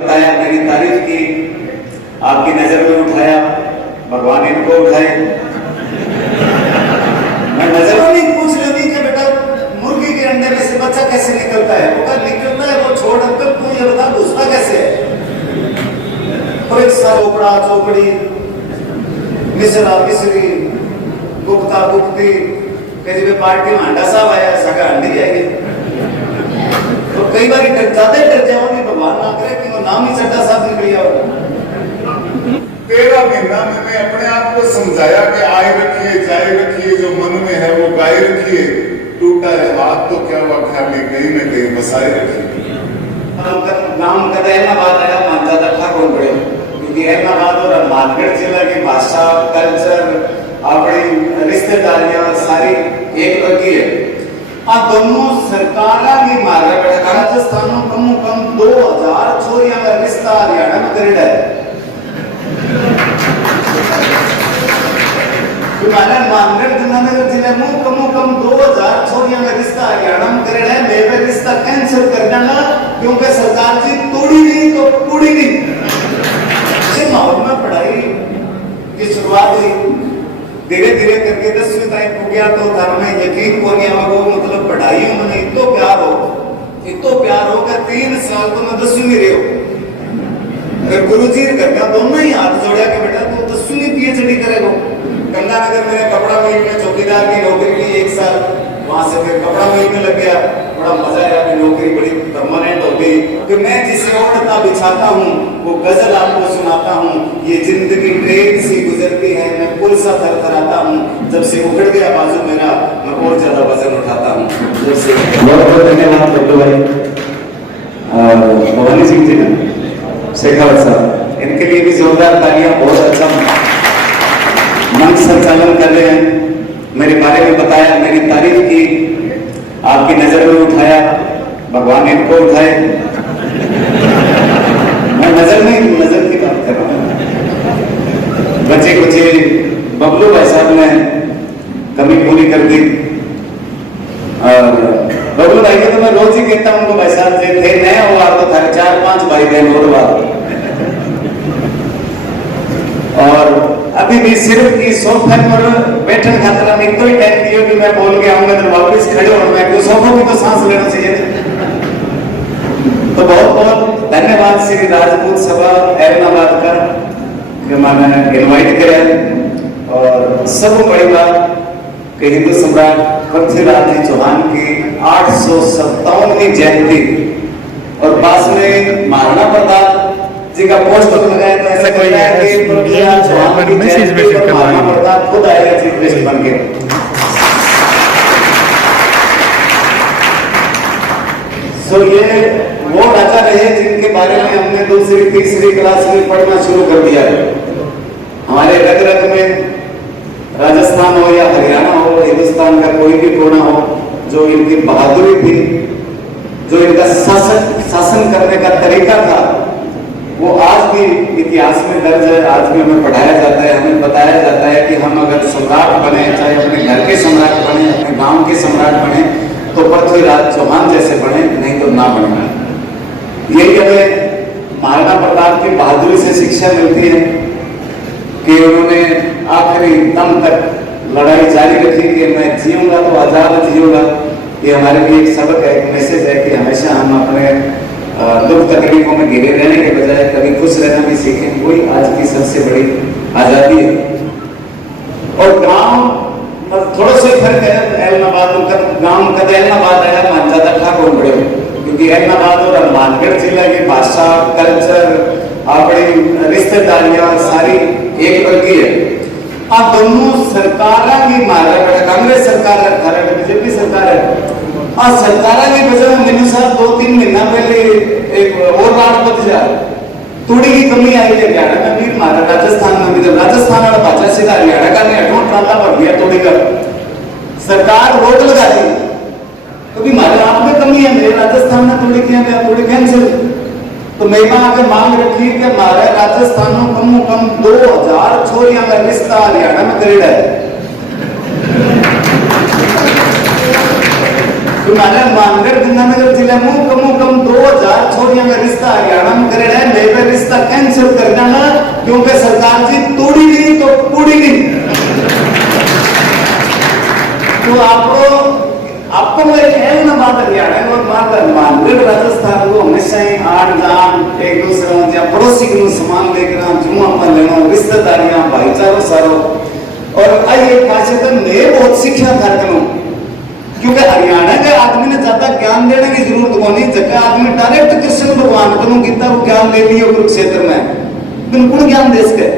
बताया, मेरी तारीफ की, आपकी नजर में उठाया, भगवान इनको उठाए। मैं नजरों नहीं पूछ रही कि बेटा मुर्गी के अंडे में से बच्चा कैसे निकलता है, वो कब निकलता है वो छोड़, अंकल तू ये बता घुसता कैसे है। तो एक चोपड़ा चोपड़ी, मिसरा मिसरी, गुप्ता गुप्ती, कहीं पार्टी में अंडा साहब आया, सगा अंडी आएगी। तो कई बार ज्यादा डर जाओगे, भगवान ना करे कि वो नाम ही चड्डा साहब निकल जाओ। 13 महीना मैंने अपने आप को समझाया कि आए रखिए जाए रखिए, जो मन में है वो गाय रखिए, टूटा है हाथ तो क्या हुआ, खाली कहीं न कहीं बसाए रखिए। नाम कदा एलनाबाद आया, मानजादा ठाकुर पड़े, क्योंकि एलनाबाद और हनुमानगढ़ जिला की भाषा, कल्चर, अपनी रिश्तेदारियां सारी एक लगी है। दोनों सरकार भी मारा बैठा, राजस्थान में कम कम 2000 छोरियां का रिश्ता हरियाणा में करेड़ा है। हनुमानगढ़ गंगानगर जिले में कम 2000 छोरियां का रिश्ता हरियाणा में करेड़ा है। मैं रिश्ता कैंसिल कर देना, क्योंकि सरकार जी तोड़ी नहीं तो पूरी नहीं। माहौल में पढ़ाई की शुरुआत हुई, धीरे धीरे करके 10वीं तक हो गया, तो धर्म में यकीन हो गया वो, मतलब पढ़ाई में इतो प्यार हो कि 3 साल तो मैं 10वीं में रहे। गुरु जी घर का दोनों ही हाथ जोड़ा कि बेटा तू 10वीं में PhD करेगा। गंगानगर में कपड़ा मिल में चौकीदार की नौकरी की 1 साल, वहां से फिर कपड़ा मिल में लग गया, बड़ा मजा आया कि नौकरी बड़ी परमानेंट हो गई। फिर मैं जिसे ओढ़ता बिछाता हूँ वो गजल आपको सुनाता हूँ, ये जिंदगी ट्रेन सी गुजरती है, मैं पुल सा थरथराता हूँ, जब से उखड़ गया बाजू मेरा मैं और ज्यादा वजन उठाता हूँ। जब से बहुत बहुत धन्यवाद बब्लू भाई, भवानी सिंह जी ने, शेखावत साहब, इनके लिए भी जोरदार तालियां। बहुत अच्छा मंच संचालन कर रहे हैं, मेरे बारे में बताया, मेरी तारीफ की, आपकी नजर में उठाया, भगवान इनको उठाए। मैं नजर की बात कर रहा हूँ। बचे कुचे बबलू भाई साहब ने कमी पूरी कर दी, और बबलू भाई को तो मैं रोज ही कहता हूँ भाई साहब थे नए हुआ तो था 4-5 भाई बहन और बात। और अभी भी सिर्फ की सोफे पर बैठन खातर में कोई टाइम दियो कि मैं बोल के आऊंगा तो वापस खड़े होना है, क्यों सोफों की तो सांस लेना चाहिए। तो बहुत बहुत धन्यवाद श्री राजपूत सभा एलनाबाद का कि मैंने इनवाइट किया। और सब बड़ी बात कि हिंदू सम्राट पृथ्वीराज जी चौहान की 857वीं जयंती, और पास में महाराणा प्रताप जी का पोस्टर लगाया, तो ऐसा कोई है कि पृथ्वीराज चौहान की जयंती पर महाराणा प्रताप खुद आएगा चीफ गेस्ट बन के। सो ये वो राजा रहे जिनके बारे में हमने 2री-3री क्लास में पढ़ना शुरू कर दिया है। हमारे रग रग में राजस्थान हो या हरियाणा हो, हिंदुस्तान का कोई भी कोना हो, जो इनकी बहादुरी थी, जो इनका शासन करने का तरीका था, वो आज भी इतिहास में दर्ज है। आज भी हमें पढ़ाया जाता है, हमें बताया जाता है कि हम अगर सम्राट बने, चाहे अपने घर के सम्राट बने, अपने गांव के सम्राट बने, तो पृथ्वीराज चौहान जैसे बने, नहीं तो ना बने। यही हमें महाराणा प्रताप की बहादुरी से शिक्षा मिलती है कि उन्होंने आखिरी दम तक लड़ाई जारी रखी कि मैं जीऊंगा तो आजाद जीऊंगा। ये हमारे लिए एक सबक है, एक मैसेज है कि हमेशा हम अपने दुख तकलीफों में घिरे रहने के बजाय कभी खुश रहना भी सीखें। वही आज की सबसे बड़ी आजादी है। और गांव थोड़ा सा फर्क है, एलनाबाद गांव कदा एलनाबाद आया, मानजादा ठाकुर पड़े, क्योंकि एलनाबाद और हनुमानगढ़ जिला की भाषा, कल्चर, अपनी रिश्तेदारियां सारी एक लगी है। दोनों सरकार भी मारा बैठा, कांग्रेस सरकार है, बीजेपी सरकार है। सरकार की वजह मैंने साहब 2-3 महीना पहले एक और राजपथ जा थोड़ी की कमी आई है हरियाणा में भी, मारा राजस्थान में भी, राजस्थान वाला भाषा सीधा हरियाणा का नहीं हटो ट्राला भर गया थोड़ी का, सरकार रोक लगा दी। कभी हमारे आप में कमी है, मेरे राजस्थान में थोड़ी किया थोड़ी कैंसिल। तो महिमा आगे मांग रखी कि हमारे राजस्थान में कम 2000 छोरियां का रिश्ता हरियाणा में करेड़ा है। हनुमानगढ़ गंगानगर जिले में कम 2000 छोरियां का रिश्ता हरियाणा में करेड़ा है। एक दूसरे या पड़ोसी को समान लेकर जुआ पर लेना रिश्तेदारियां भाईचारो सारो और आई एक खासियत मैं बहुत सीखा था करूं क्योंकि हरियाणा के आदमी ने ज्यादा ज्ञान देने की जरूरत नहीं जगह आदमी डायरेक्ट कृष्ण भगवान को गीता को ज्ञान ले लियो कुरुक्षेत्र में बिल्कुल ज्ञान देश के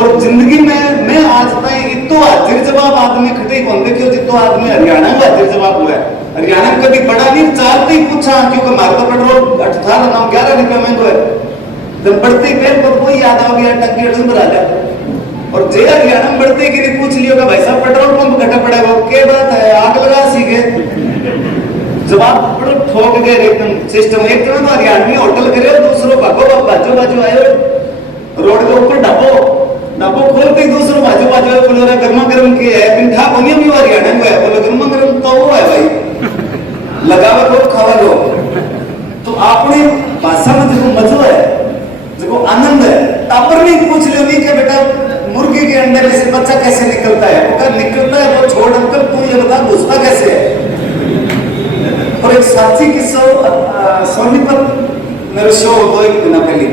और जिंदगी में मैं आज तक इतो हाजिर जवाब आदमी खटे कौन देखियो जितो आदमी हरियाणा में हाजिर जवाब हुआ है हरियाणा में कभी बड़ा नहीं चाहते ही पूछा क्योंकि मारता पेट्रोल 18 9 11 रुपए महंगो है जब बढ़ते ही पेड़ पर कोई याद आ गया टंकी अड़सन भरा जा और जे हरियाणा में बढ़ते ही कि पूछ लियो कि भाई साहब पेट्रोल पंप घटा पड़ेगा क्या बात है आग लगा सीखे जवाब बड़ो ठोक गए एकदम सिस्टम एक तो हरियाणवी होटल करे दूसरो भागो बाजू बाजू आयो रोड के ऊपर डब्बो खोलते ही दूसरों बाजू बाजू बोलो रे गर्मा गर्म की है पिंठा बनियो भी हरियाणा में है बोलो गर्मा गर्म तो वो है भाई लगावा को खावा लो तो अपनी भाषा में जो मजो है जो आनंद है तापर नहीं पूछ लियो नहीं कि बेटा मुर्गी के अंडे में से बच्चा कैसे निकलता है अगर निकलता है वो छोड़ अंकल तू ये बता घुसता कैसे है और एक साथी किस्सा सोनीपत मेरे शो दो एक दिन पहले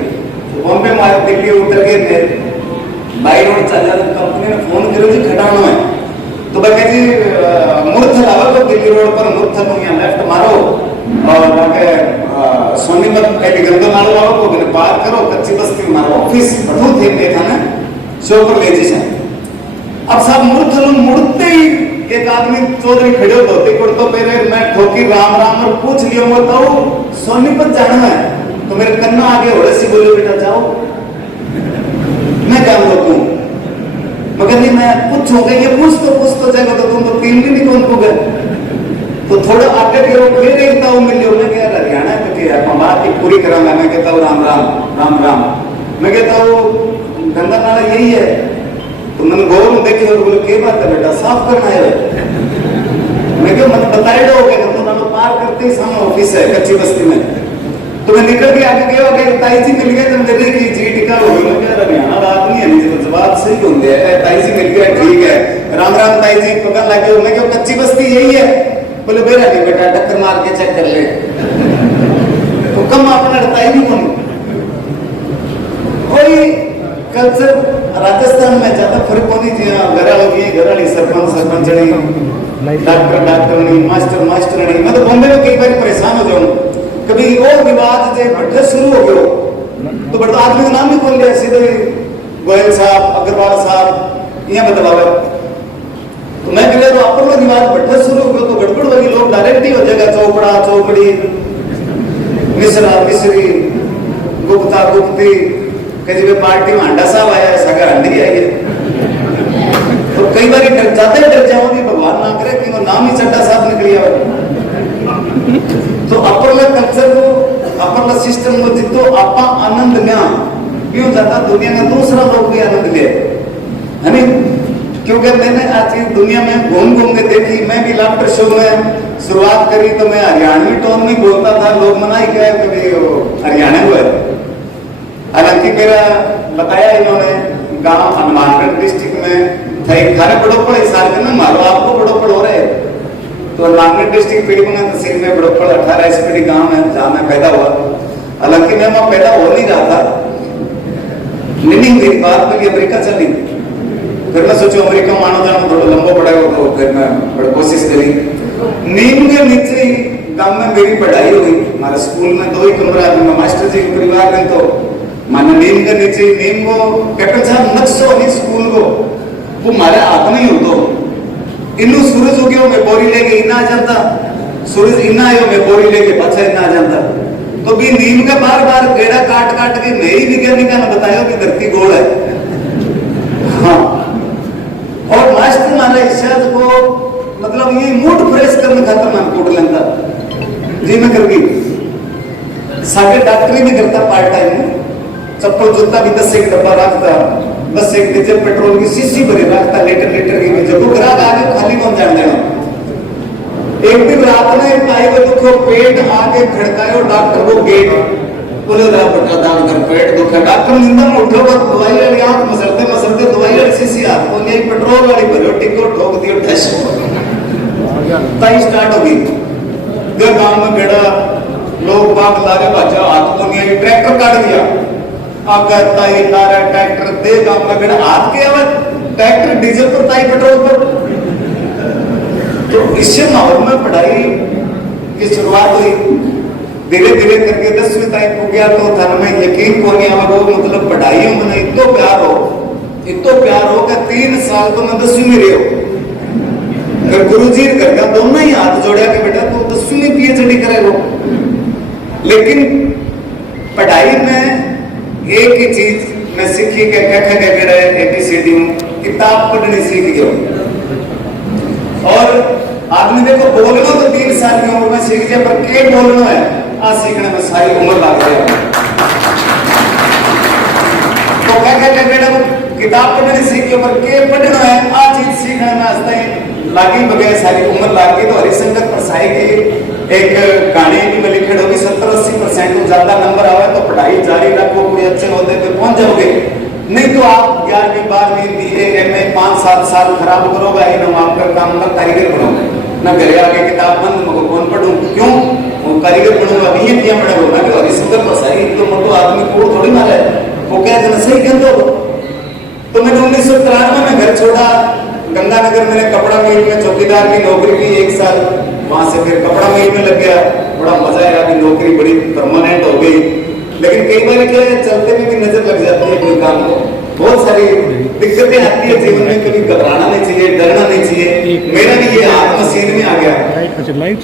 बॉम्बे में आए दिल्ली उतर गए थे बाई रोड चल रहा कंपनी ने फोन करो जी खटाना है तो भाई जी मूर्थ लावा तो दिल्ली रोड पर मूर्थ तुम यहाँ लेफ्ट मारो और आगे सोनीपत पहले गंगा नाल वालों को मैंने पार करो कच्ची बस्ती मारो ऑफिस बढ़ो थे मैं था ना शो पर ले जी अब साहब मूर्थ लोग मुड़ते ही एक आदमी चौधरी खड़े धोती कुर्तो पहले मैं ठोकी राम राम और पूछ लियो बताओ सोनीपत जाना है तो मेरे कन्ना आगे होड़े से बोले बेटा जाओ मैं क्या रोकूं मगर नहीं मैं पूछूंगा ये पूछ तो जाएगा तो तुम तो 3 दिन ही कौन को गए तो थोड़ा आगे गए फिर एकता हूं मिलियो मैं क्या हरियाणा तो क्या है बात की पूरी करांगा मैं कहता हूं राम राम राम राम मैं कहता हूं गंगा नाला यही है तो मैंने गौर में देखी और बोले क्या बात है बेटा साफ करना है मैं क्या मतलब बताए दो कि गंगा नाला पार करते ही सामने ऑफिस है कच्ची बस्ती में तो मैं निकल के आगे गया कि ताई जी मिल गए तो मेरे की जी टिका हो गई मैं कह हरियाणा बात नहीं है नहीं तो जवाब सही होते हैं ताई जी मिल गया ठीक है राम राम ताई जी पकड़ लगे मैं क्यों कच्ची बस्ती यही है बोले बेरा नहीं बेटा टक्कर मार के चेक कर ले तो कम अपना ताई नहीं बनी कोई कल्चर राजस्थान में ज्यादा फर्क होनी चाहिए घर वाली सरपंच डॉक्टर मास्टर नहीं मैं तो बॉम्बे में कई बार परेशान हो जाऊं कभी और विवाद जे भट्टे शुरू हो गयो तो बड़ा आदमी का नाम भी खोल लिया सीधे गोयल साहब अग्रवाल साहब यहाँ बदलाव तो मैं कह रहा अपन लोग विवाद भट्टे शुरू हो गयो तो गड़बड़ वाली लोग डायरेक्ट ही हो जाएगा चौपड़ा चौपड़ी मिश्रा मिश्री गुप्ता गुप्ती कहीं पार्टी में अंडा साहब आया है सगा अंडी आई है तो कई बार डर जाओ भी भगवान ना करे कि वो नाम ही चड्डा साहब निकलिया तो अपरला कल्चर को अपरला सिस्टम को जितो आपा आनंद लिया क्यों जाता दुनिया में दूसरा लोग भी आनंद ले है नहीं क्योंकि मैंने आज दुनिया में घूम के देखी मैं भी लाफ्टर शो में शुरुआत करी तो मैं हरियाणवी टोन में बोलता था लोग मना ही क्या कभी हरियाणा को है हालांकि मेरा बताया इन्होंने गांव हनुमानगढ़ डिस्ट्रिक्ट में थे खारे बड़ोपड़ इस साल के ना मारो आपको बड़ोपड़ हो रहे तो हनुमानगढ़ डिस्ट्रिक्ट पीड़ीबंगा तहसील में बड़ोपड़ 18 एसपीडी गांव है जहां मैं पैदा हुआ हालांकि मैं वहां पैदा हो नहीं रहा था लेकिन मेरी बात मेरी अमेरिका चली फिर मैं सोचो अमेरिका मानो जाना थोड़ा लंबा पड़ेगा तो फिर मैं बड़ी कोशिश करी नीम के नीचे ही गांव में मेरी पढ़ाई हुई हमारे स्कूल में 2 ही कमरा मैं मास्टर जी के परिवार में तो माने नीम के नीचे नीम को कैप्टन साहब नक्शो नहीं स्कूल को वो हमारे हाथ में ही हो तो इन्नू सूरज उगयो मैं बोरी लेके इना जाता सूरज इना आयो मैं बोरी लेके पाछा इना जाता तो भी नीम का बार गेड़ा काट के नई वैज्ञानिक ने बताया कि धरती गोल है हाँ और मास्टर मारा इशाद को मतलब ये मूड फ्रेश करने खातर मैं कोट लेता जी मैं कर गई सागे डॉक्टरी भी करता पार्ट टाइम में चप्पल जूता भी 10 एक डब्बा रखता बस एक डीजल पेट्रोल की शीशी भरे रखता लीटर की जब ग्राहक आगे खाली कौन जान देना एक दिन रात में आई वो दुखो पेट आके खड़कायो डॉक्टर को गेट बोले रा बटा दान कर पेट दुखा डॉक्टर निंदा में उठो बस दवाई वाली आंख मसलते दवाई वाली शीशी हाथ को ले पेट्रोल वाली भरो टिको ठोक दियो ठस ताई स्टार्ट हो गई जो गांव में बेड़ा लोग बाग लारे भाजा हाथ को नहीं ट्रैक्टर काट दिया अगर ताई लारा ट्रैक्टर दे गांव में बिना हाथ के अब ट्रैक्टर डीजल पर ताई पेट्रोल पर। तो इससे माहौल में पढ़ाई की शुरुआत हुई, धीरे धीरे करके 10वीं तक हो गया। तो धन में यकीन को नहीं आवा, मतलब पढ़ाई में इतो प्यार हो कि 3 साल तो मैं 10वीं में रहो। गुरुजी घर का दोनों ही हाथ जोड़ा कि बेटा तू 10वीं में पीएचडी करेगा। लेकिन पढ़ाई में एक ही चीज मैं सीखी कि ABCD किताब पढ़नी सीख गया। और आदमी देखो बोलना तो 3 साल की उम्र में सीख गया, पर क्या बोलना है आज सीखने में सारी उम्र लग गया। तो बेटा किताब पढ़नी सीख गया, पर क्या पढ़ना है आज चीज सीखने में आज लागी बगैर सारी उम्र लाग गई। तो हरिशंकर परसाई की एक कहानी की में लिखे होगी 70-80% तो ज्यादा नंबर आवे तो पढ़ाई जारी रखो, कोई अच्छे होते पे पहुंच जाओगे, नहीं तो आप 11वीं 12वीं BA MA 5-7 साल खराब करोगे। ही ना आपका काम ना कारीगर बनोगे, ना घरे आके किताब बंद मगर कौन पढ़ू, क्यों वो कारीगर बनूंगा भी ये क्या पढ़ेगा ना। हरिशंकर परसाई तो मोटो आदमी को थोड़ी ना है, वो क्या जना सही कह दो। तो मैंने 1993 में घर छोड़ा, गंगानगर मैंने कपड़ा मिल में चौकीदार की नौकरी की 1 साल, वहां से फिर कपड़ा मिल में लग गया। बड़ा मजा आया कि नौकरी बड़ी परमानेंट हो गई। लेकिन कई बार क्या है चलते में भी नजर लग जाती है कोई काम को, बहुत सारी दिक्कतें आती है जीवन में। कभी घबराना नहीं चाहिए, डरना नहीं चाहिए। मेरा भी ये हाथ मशीन में आ गया,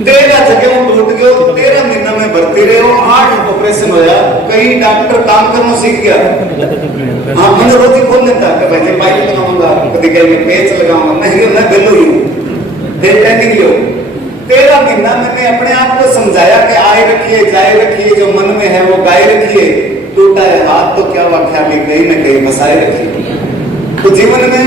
13 जगह टूट गयो, 13 महीना में भर्ती रहे हो, 8 ऑपरेशन होया, कई डॉक्टर काम करना सीख गया। हाँ मैंने रोज ही खोल देता कि भाई पाइप लगाऊंगा, कभी कहीं पेच लगाऊंगा, नहीं मैं गलू ही ट्रेनिंग लो। 13 महीना मैंने अपने आप को समझाया कि आए रखिए जाए रखिए, जो मन में है वो गाए रखिए, टूटा है हाथ तो क्या वाख्या भी कहीं न कहीं बसाए रखिए। तो जीवन में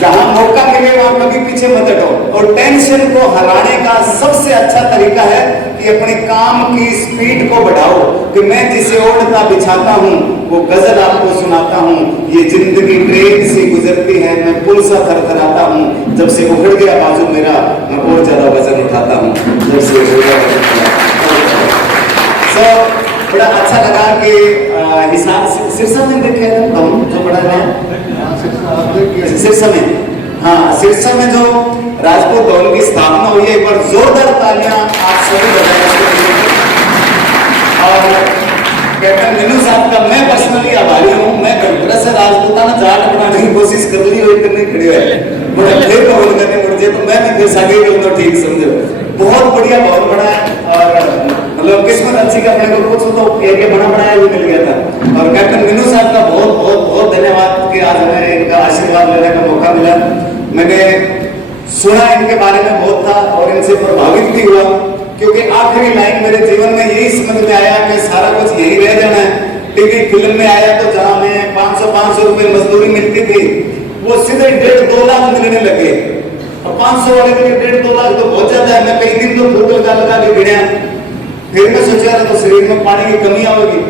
जहां मौका मिले वहां कभी पीछे मत हटो। और टेंशन को हराने का सबसे अच्छा तरीका है कि अपने काम की स्पीड को बढ़ाओ। कि मैं जिसे ओढ़ता बिछाता हूँ वो गजल आपको सुनाता हूँ, ये जिंदगी ट्रेन सी गुजरती है, मैं पुल सा थरथराता हूँ, जब से उखड़ गया बाजू मेरा मैं और ज्यादा वजन उठाता हूँ, जब से बड़ा अच्छा लगा कि हिसाब सिरसा में देखे हम जो बड़ा है सिरसा में, हाँ सिरसा में जो राजपूत भवन की स्थापना हुई है, एक बार जोरदार तालियां आप सभी बजाएं। और कैप्टन मीनू साहब का मैं पर्सनली आभारी हूँ। मैं गणपुरा से राजपूताना जाट बनाने की कोशिश कर ली हुई करने खड़ी है, बड़ा फिर कबूल करने पड़ जाए तो मैं भी फिर सागे तो ठीक समझो। बहुत बढ़िया भवन बना है और मतलब किस्मत अच्छी का अपने को कुछ तो एक बना बनाया भी मिल गया था। और कैप्टन मीनू साहब का बहुत बहुत बहुत धन्यवाद कि आज हमें इनका आशीर्वाद लेने का मौका मिला। मैंने सुना इनके बारे में बहुत था और इनसे प्रभावित भी हुआ, क्योंकि आखिरी लाइन मेरे जीवन में यही समझ में आया कि सारा कुछ यही रह जाना है। टीवी फिल्म में आया तो जहां में 500 रुपए मजदूरी मिलती थी, वो सीधे 1.5-2 लाख मिलने लगे। और 500 वाले के लिए 1.5-2 लाख तो बहुत ज्यादा है। मैं कई दिन तो फूक लगा के गिना, फिर मैं सोचा तो शरीर में पानी की कमी आएगी।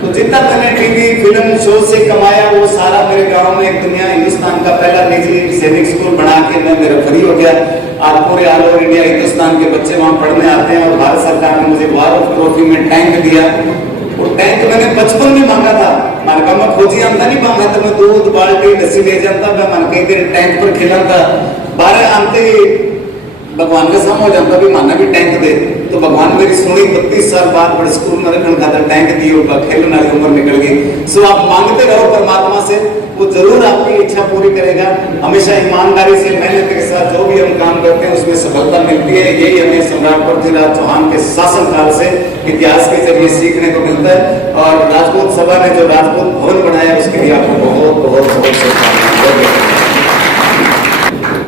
तो जितना मैंने टीवी फिल्म शो से कमाया वो सारा मेरे गांव में एक दुनिया हिंदुस्तान का पहला निजी सैनिक स्कूल बना के मैं मेरा फ्री हो गया। आज पूरे ऑल ओवर इंडिया हिंदुस्तान के बच्चे वहां पढ़ने आते हैं। और भारत सरकार ने मुझे वार ऑफ ट्रॉफी में टैंक दिया। वो टैंक मैंने 55 में मांगा था, मान का मैं खोजी आमता नहीं मांगा तो मैं दूध बाल्टी लस्सी ले जाता, मैं मन कई दिन टैंक पर खेला था। 12 आमते भगवान का सामने हो जाता भी माना भी टैंक दे, तो भगवान मेरी सुनी। 32 साल बाद बड़े स्कूल में रखने खातर टैंक दियो, खेलने वाली उम्र निकल गई। सो आप मांगते रहो परमात्मा से, वो जरूर आपकी इच्छा पूरी करेगा। हमेशा ईमानदारी से मेहनत के साथ जो भी हम काम करते हैं उसमें सफलता मिलती है। यही हमें सम्राट पृथ्वीराज चौहान के शासनकाल से इतिहास के जरिए सीखने को मिलता है। और राजपूत सभा ने जो राजपूत भवन बनाया उसके लिए आपको बहुत बहुत शुभकामनाएं।